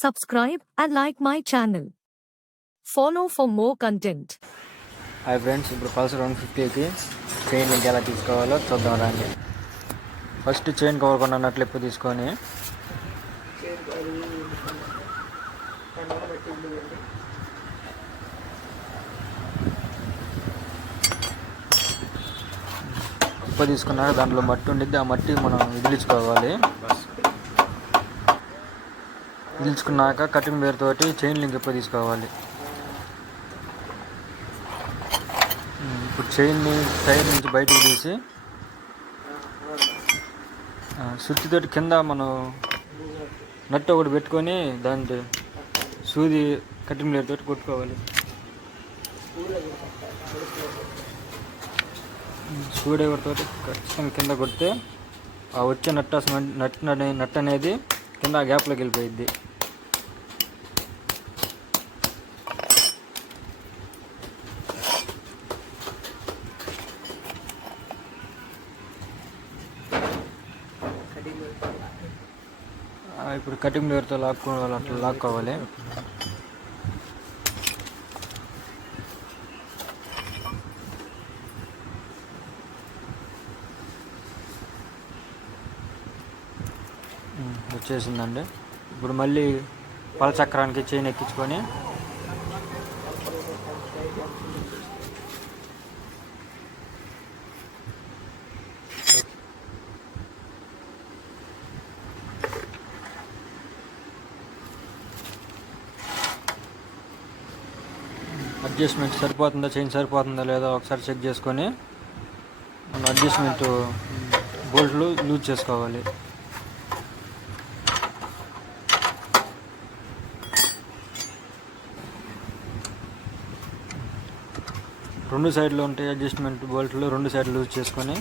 subscribe and like my channel. Follow for more content. Hi friends, ఇప్పుడు Pulsar 150కి chain link ఎలా తీసుకోవాలో చూద్దాం రండి. ఫస్ట్ చైన్ కవర్ కొన్న నట్లు ఎప్పుడు తీసుకొని ఉప్పు తీసుకున్నాక దాంట్లో మట్టి ఉండిద్ది. ఆ మట్టి మనం విదిలించుకోవాలి. విదిలించుకున్నాక కటింగ్ వేర్ తోటి చైన్ లింక్ ఎప్పుడు తీసుకోవాలి. ఇప్పుడు చైన్ని టైర్ నుంచి బయటకు తీసి సుత్తితోటి కింద మనం నట్టు ఒకటి పెట్టుకొని దాని సూది కటింగ్ వేర్ తోటి కొట్టుకోవాలి. స్క్రూడ్రైవర్తో ఖచ్చితంగా కింద కొడితే ఆ వచ్చే నట్ అనేది కింద ఆ గ్యాప్లోకి వెళ్ళిపోయిద్ది. ఇప్పుడు కటింగ్ వేర్తో అట్లా లాక్కోవాలి. వచ్చేసిందండి. ఇప్పుడు మళ్ళీ పలచక్రానికి చైన్ ఎక్కించుకొని అడ్జస్ట్మెంట్ సరిపోతుందా, చైన్ సరిపోతుందా లేదా ఒకసారి చెక్ చేసుకొని మనం అడ్జస్ట్మెంట్ బోల్ట్లు లూజ్ చేసుకోవాలి. రెండు సైడ్లు ఉంటాయి అడ్జస్ట్మెంట్ బోల్ట్లు, రెండు సైడ్లు లూజ్ చేసుకొని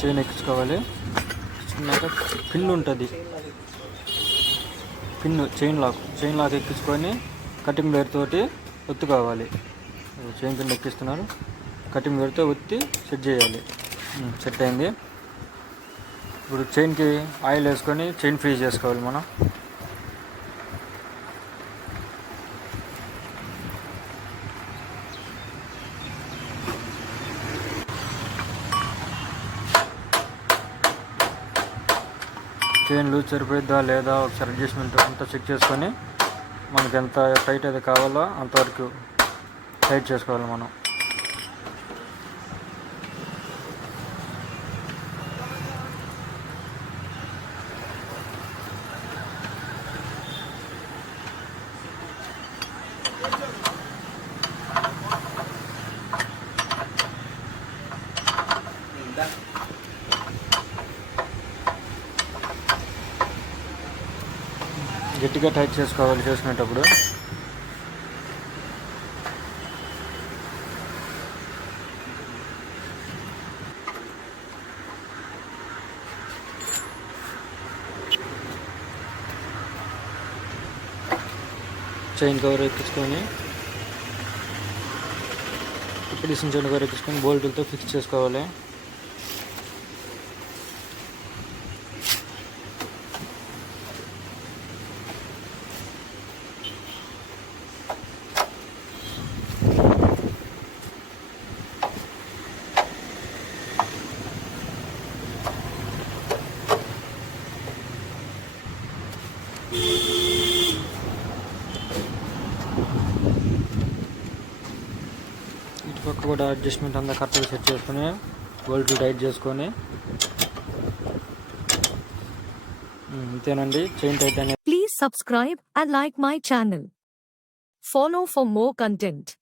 చైన్ ఎక్కించుకోవాలి. పిన్ ఉంటుంది, చైన్ లాక్ ఎక్కించుకొని కటింగ్ వేర్ తోటి ఒత్తుకోవాలి. చైన్ పిన్ ఎక్కిస్తున్నారు, కటింగ్ వేర్తో ఒత్తి సెట్ చేయాలి. సెట్ అయింది. ఇప్పుడు చైన్కి ఆయిల్ వేసుకొని చైన్ ఫ్రీజ్ చేసుకోవాలి. మనం చైన్ లూజ్ సరిపోయిద్దా లేదా ఒకసారి అడ్జస్ట్మెంట్ అంతా చెక్ చేసుకొని మనకి ఎంత టైట్ అయితే కావాలో అంతవరకు టైట్ చేసుకోవాలి. మనం గట్టిగా టైట్ చేసుకోవాలి. చేసుకునేటప్పుడు చైన్ కవర్ ఎక్కించుకొని ఇప్పుడు చైన్ కవర్ ఎక్కించుకొని బోల్టులతో ఫిక్స్ చేసుకోవాలి. ఇటుపక్క కూడా అడ్జస్ట్మెంట్ అంతా కరెక్ట్గా సెట్ చేసుకొని బోల్ట్లు టైట్ చేసుకొని అంతేనండి. చైన్ టైట్ అనేది. Please subscribe and like my channel. Follow for more content.